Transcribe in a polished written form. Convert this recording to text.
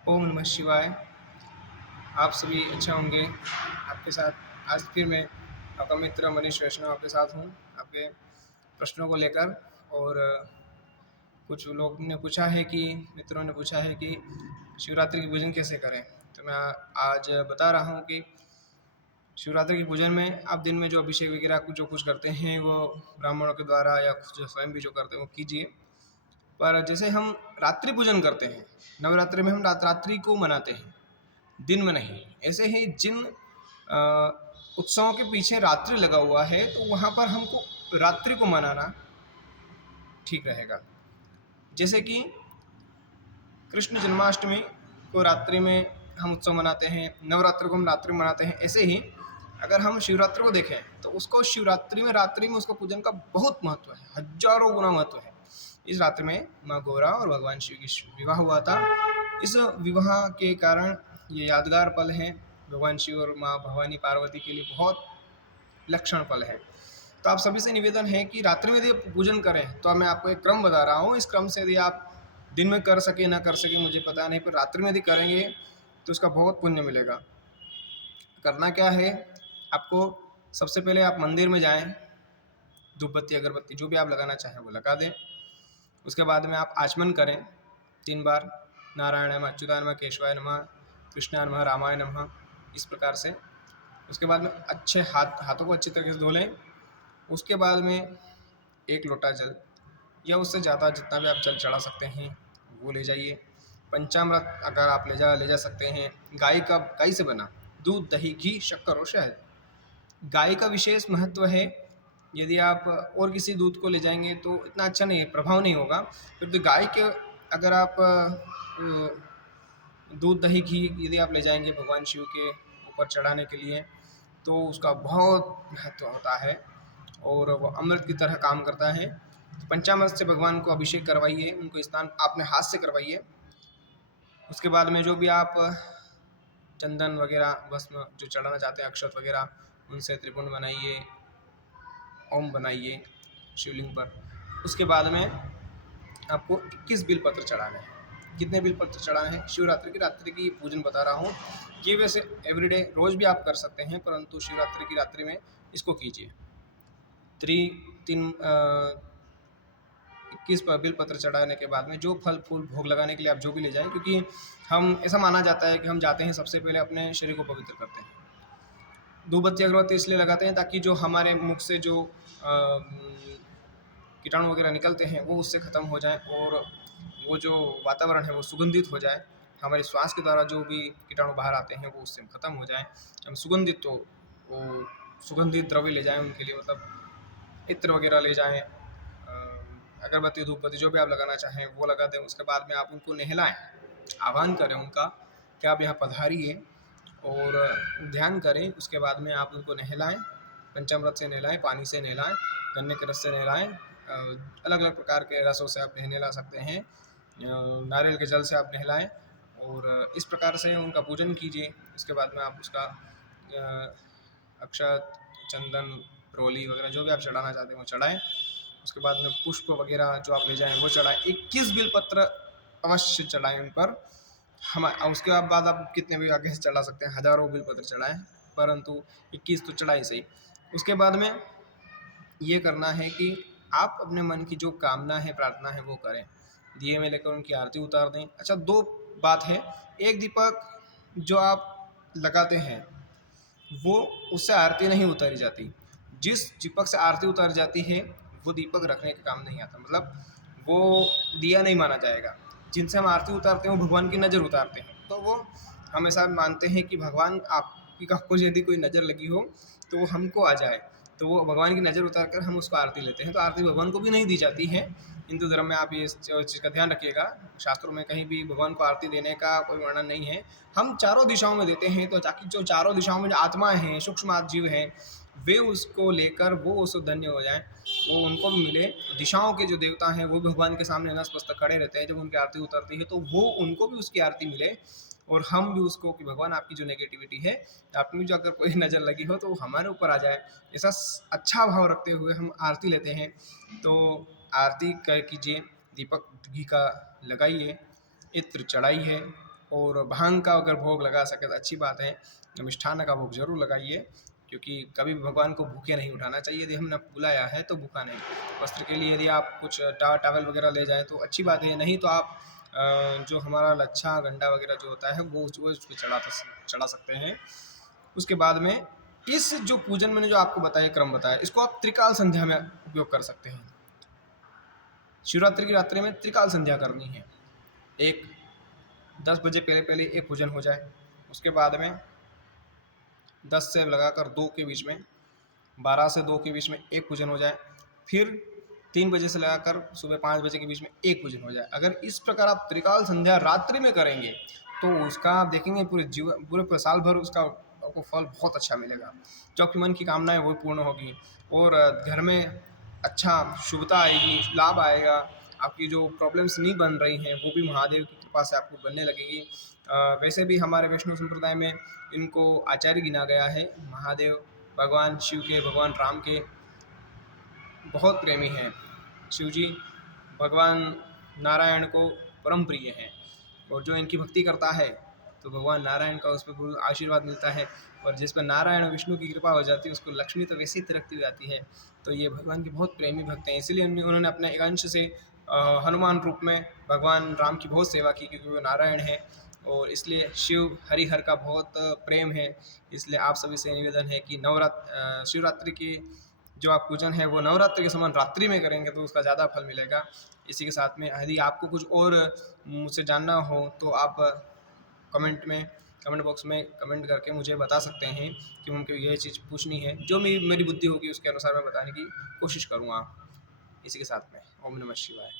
ओम नमः शिवाय। आप सभी अच्छे होंगे। आपके साथ आज फिर मैं आपका मित्र मनीष वैष्णव आपके साथ हूँ, आपके प्रश्नों को लेकर। और कुछ लोग ने पूछा है कि मित्रों ने पूछा है कि शिवरात्रि की पूजन कैसे करें। तो मैं आज बता रहा हूँ कि शिवरात्रि की पूजन में आप दिन में जो अभिषेक वगैरह जो कुछ करते हैं वो ब्राह्मणों के द्वारा या खुद स्वयं भी जो करते हैं वो कीजिए। पर जैसे हम रात्रि पूजन करते हैं, नवरात्रि में हम रात्रि को मनाते हैं, दिन में नहीं। ऐसे ही जिन उत्सवों के पीछे रात्रि लगा हुआ है तो वहाँ पर हमको रात्रि को मनाना ठीक रहेगा। जैसे कि कृष्ण जन्माष्टमी को रात्रि में हम उत्सव मनाते हैं, नवरात्रि को हम रात्रि में मनाते हैं। ऐसे ही अगर हम शिवरात्रि को देखें तो उसको शिवरात्रि में रात्रि में उसको पूजन का बहुत महत्व है, हजारों गुना महत्व है। इस रात्रि में माँ गौरा और भगवान शिव की विवाह हुआ था। इस विवाह के कारण ये यादगार पल है, भगवान शिव और माँ भवानी पार्वती के लिए बहुत लक्षण पल है। तो आप सभी से निवेदन है कि रात्रि में यदि पूजन करें तो मैं आपको एक क्रम बता रहा हूँ। इस क्रम से यदि आप दिन में कर सके ना कर सके मुझे पता नहीं, पर रात्रि में यदि करेंगे तो उसका बहुत पुण्य मिलेगा। करना क्या है, आपको सबसे पहले आप मंदिर में जाएं, धूप बत्ती अगरबत्ती जो भी आप लगाना चाहें वो लगा दें। उसके बाद में आप आचमन करें 3 बार, नारायण नमः, अच्युताय नमः, केशवाय नमः, कृष्णाय नमः, रामाय नमः, इस प्रकार से। उसके बाद में अच्छे हाथों को अच्छी तरीके से धो लें। उसके बाद में 1 लोटा जल या उससे ज़्यादा जितना भी आप जल चढ़ा सकते हैं वो ले जाइए। पंचामृत अगर आप ले जा सकते हैं। गाय से बना दूध, दही, घी, शक्कर और शहद। गाय का विशेष महत्व है। यदि आप और किसी दूध को ले जाएंगे तो इतना अच्छा नहीं है, प्रभाव नहीं होगा। फिर तो गाय के अगर आप दूध, दही, घी यदि आप ले जाएंगे भगवान शिव के ऊपर चढ़ाने के लिए तो उसका बहुत महत्व होता है और वो अमृत की तरह काम करता है। तो पंचामृत से भगवान को अभिषेक करवाइए, उनको स्नान अपने हाथ से करवाइए। उसके बाद में जो भी आप चंदन वगैरह भस्म जो चढ़ाना चाहते हैं, अक्षत वगैरह, उनसे त्रिपुंड बनाइए, ओम बनाइए शिवलिंग पर। उसके बाद में आपको 21 बिलपत्र चढ़ाने हैं। कितने बिलपत्र चढ़ाने हैं? शिवरात्रि की रात्रि की पूजन बता रहा हूँ। ये वैसे एवरीडे रोज भी आप कर सकते हैं, परंतु शिवरात्रि की रात्रि में इसको कीजिए। 21 बिलपत्र चढ़ाने के बाद में जो फल फूल भोग लगाने के लिए आप जो भी ले जाएं, क्योंकि हम ऐसा माना जाता है कि हम जाते हैं सबसे पहले अपने शरीर को पवित्र करते हैं। धूप बत्ती अगरबत्ती इसलिए लगाते हैं ताकि जो हमारे मुख से जो कीटाणु वगैरह निकलते हैं वो उससे ख़त्म हो जाए और वो जो वातावरण है वो सुगंधित हो जाए। हमारे श्वास के द्वारा जो भी कीटाणु बाहर आते हैं वो उससे ख़त्म हो जाए। हम सुगंधित तो वो सुगंधित द्रव्य ले जाएं उनके लिए, मतलब इत्र वगैरह ले जाएं, अगरबत्ती धूप बत्ती जो भी आप लगाना चाहें वो लगा दें। उसके बाद में आप उनको नहलाएं, आह्वान करें उनका कि आप यहाँ पधारिए और ध्यान करें। उसके बाद में आप उनको नहलाएं, पंचामृत से नहलाएं, पानी से नहलाएं, गन्ने के रस से नहलाएं, अलग अलग प्रकार के रसों से आप नहला सकते हैं, नारियल के जल से आप नहलाएं और इस प्रकार से उनका पूजन कीजिए। उसके बाद में आप उसका अक्षत, चंदन, रोली वगैरह जो भी आप चढ़ाना चाहते हैं वो चढ़ाएं। उसके बाद में पुष्प वगैरह जो आप ले जाएं वो चढ़ाएं। 21 बिलपत्र अवश्य चढ़ाएं उन पर। हम उसके बाद आप कितने भी आगे से चढ़ा सकते हैं, हजारों बिलपत्र चढ़ाएं, परंतु 21 तो चढ़ाई सही। उसके बाद में ये करना है कि आप अपने मन की जो कामना है, प्रार्थना है वो करें। दिए में लेकर उनकी आरती उतार दें। अच्छा, 2 बात है। एक दीपक जो आप लगाते हैं वो उससे आरती नहीं उतारी जाती। जिस दीपक से आरती उतारी जाती है वो दीपक रखने के काम नहीं आता, मतलब वो दिया नहीं माना जाएगा। जिनसे हम आरती उतारते हैं वो भगवान की नज़र उतारते हैं, तो वो हम ऐसा मानते हैं कि भगवान आपकी को यदि कोई नज़र लगी हो तो वो हमको आ जाए, तो वो भगवान की नज़र उतार कर हम उसको आरती लेते हैं। तो आरती भगवान को भी नहीं दी जाती है। हिंदू धर्म में आप ये इस चीज़ का ध्यान रखिएगा, शास्त्रों में कहीं भी भगवान को आरती देने का कोई वर्णन नहीं है। हम चारों दिशाओं में देते हैं तो ताकि जो चारों दिशाओं में जो आत्माएं हैं, सूक्ष्म जीव हैं, वे उसको लेकर वो उसको धन्य हो जाएं, वो उनको भी मिले। दिशाओं के जो देवता हैं वो भगवान के सामने नतमस्तक खड़े रहते हैं। जब उनकी आरती उतरती है तो वो उनको भी उसकी आरती मिले और हम भी उसको कि भगवान आपकी जो नेगेटिविटी है, आप में जो अगर कोई नज़र लगी हो तो वो हमारे ऊपर आ जाए। ऐसा अच्छा भाव रखते हुए हम आरती लेते हैं। तो आरती कीजिए, दीपक घी का लगाइए, इत्र चढ़ाइए और भांग का अगर भोग लगा सके तो अच्छी बात है। मिष्ठान्न का भोग ज़रूर लगाइए, क्योंकि कभी भी भगवान को भूखे नहीं उठाना चाहिए। यदि हमने बुलाया है तो भूखा नहीं। वस्त्र के लिए यदि आप कुछ टॉवल वगैरह ले जाएँ तो अच्छी बात है, नहीं तो आप जो हमारा लच्छा गंडा वगैरह जो होता है वो उस पे चढ़ा सकते हैं। उसके बाद में इस जो पूजन मैंने जो आपको बताया, क्रम बताया, इसको आप त्रिकाल संध्या में उपयोग कर सकते हैं। शिवरात्रि की रात्रि में त्रिकाल संध्या करनी है। एक 10 बजे पहले पहले एक पूजन हो जाए, उसके बाद में 10 से लगाकर 2 के बीच में, 12 से 2 के बीच में एक पूजन हो जाए, फिर 3 बजे से लगाकर सुबह 5 बजे के बीच में एक पूजन हो जाए। अगर इस प्रकार आप त्रिकाल संध्या रात्रि में करेंगे तो उसका आप देखेंगे पूरे साल भर उसका आपको फल बहुत अच्छा मिलेगा। जो आपकी मन की कामनाएं वो पूर्ण होगी और घर में अच्छा शुभता आएगी, लाभ आएगा। आपकी जो प्रॉब्लम्स नहीं बन रही हैं वो भी महादेव की कृपा से आपको बनने लगेगी। वैसे भी हमारे वैष्णव संप्रदाय में इनको आचार्य गिना गया है। महादेव भगवान शिव के, भगवान राम के बहुत प्रेमी हैं। शिव जी भगवान नारायण को परम प्रिय हैं, और जो इनकी भक्ति करता है तो भगवान नारायण का उस पर आशीर्वाद मिलता है, और जिस पर नारायण और विष्णु की कृपा हो जाती है उसको लक्ष्मी तो वैसे ही तिरकती हुई आती है। तो ये भगवान के बहुत प्रेमी भक्त हैं, इसीलिए उन्होंने अपने एक अंश से हनुमान रूप में भगवान राम की बहुत सेवा की, क्योंकि वो नारायण है और इसलिए शिव हरिहर का बहुत प्रेम है। इसलिए आप सभी से निवेदन है कि शिवरात्रि की जो आप पूजन है वो नवरात्रि के समान रात्रि में करेंगे तो उसका ज़्यादा फल मिलेगा। इसी के साथ में यदि आपको कुछ और मुझसे जानना हो तो आप कमेंट बॉक्स में कमेंट करके मुझे बता सकते हैं कि उनको ये चीज़ पूछनी है। जो मेरी बुद्धि होगी उसके अनुसार मैं बताने की कोशिश करूँगा। इसी के साथ में ओम नमः शिवाय।